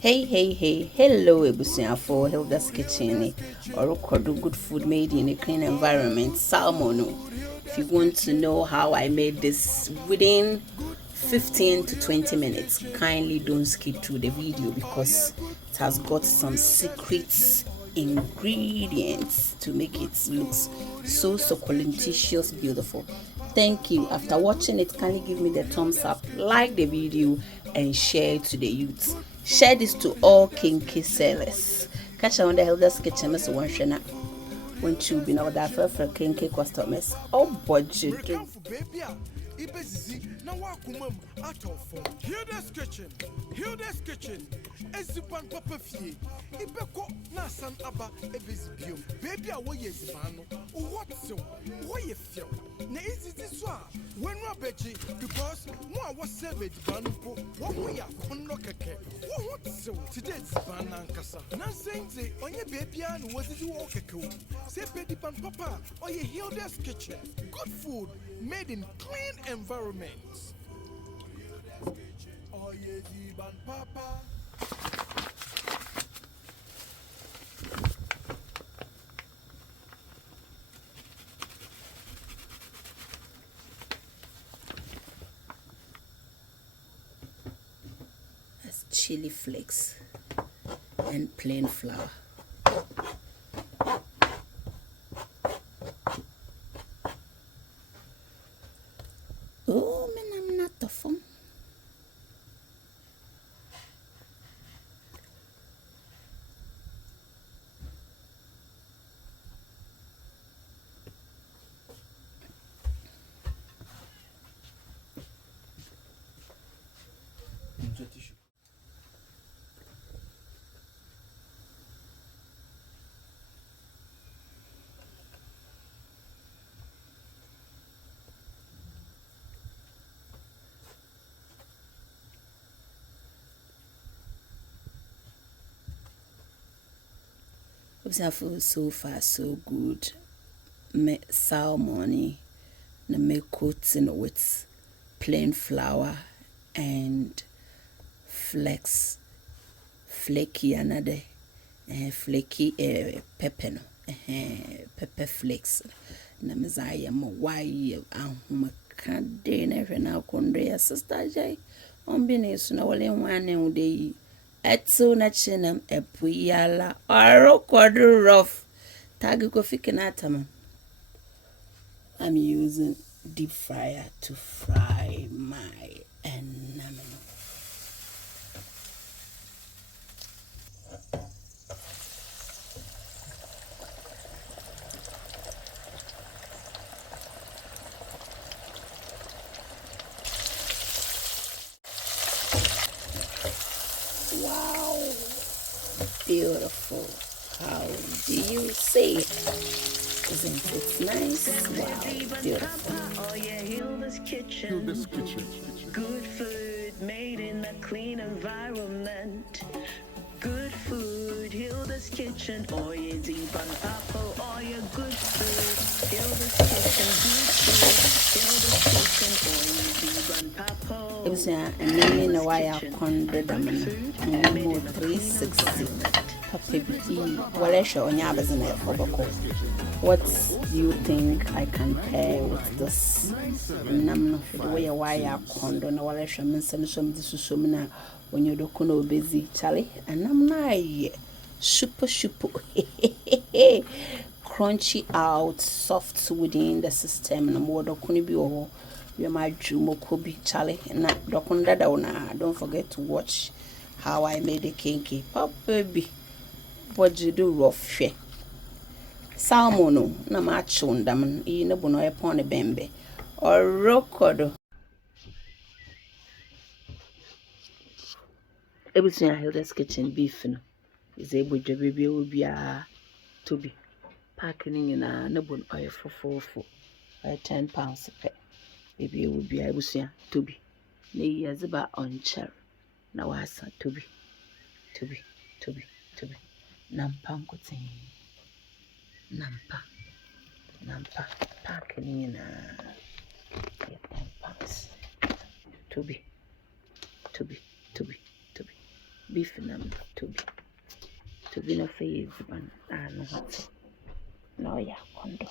Hey, hello, Ebusiafo, Hilda's Kitchen, or good food made in a clean environment, salmon. If you want to know how I made this within 15 to 20 minutes, kindly don't skip through the video because it has got some secret ingredients to make it look so succulenticious, beautiful. Thank you. After watching it, kindly give me the thumbs up, like the video, and share it to the youths. Share this to all kinky sellers. Catch on the Elders Kitchen, Miss Wanshana. When you be now that for kinky customers. Oh, budget. Ibezi na wakumam atofo Hilda's kitchen eziban papa fie ibeko na san aba ebezi biom baby a wo yeziban no what so wo ye fio na izizi so a wenu abeji because mo a wo serve ediban po wo mo ya konno keke wo what so today ziban na nkasa na senze onye baby a no wozizi wo keke wo se ediban papa oye Hilda's kitchen good food made in clean environments. Oh, yeah, Ziban Papa. That's chili flakes and plain flour. Oh, I'm not the phone. So far so good. Me salmon, na me coating with plain flour and flaky another flaky pepper no pepper flakes na me zaya mo why ahuma kade na hwe na kondo ya sister jai on bi na so na wole nwane ude yi etso na chinam epuyala oro kodu rough tag ko fikinata man. I'm using deep fryer to fry my enamel. Wow, beautiful. How do you say it? Isn't it nice? Wow, beautiful. Oh yeah, Hilda's kitchen. Good food made in a clean environment. Good food, Hilda's kitchen. Oh yeah, deep on papa. Oh yeah, good food, Hilda's kitchen. Good food, Hilda's kitchen. Oh yeah, deep on papa. It was a name in wire condemn 360. What do you think I can pair with this? Nam the way wire condo na wale shaman send some this when you don't know busy Charlie and I'm not super crunchy out, soft within the system and more dokuni bi oho. You might do mokobi Charlie and not dokunda dauna. Don't forget to watch how I made the kinky. Pop baby. What you do rough share. Salmon na machundam I no bono upon a bembe or rokodo. Everything I held this kitchen beef is able to be will be to be packing in a no bon oil for 10 pounds a pay. Maybe it would be able to be. Nay, years about on chair. Now I said to be. Nampankotin. Nampa packing in a 10 pounds to be beef nam to be no phase ban no hot no ya kondo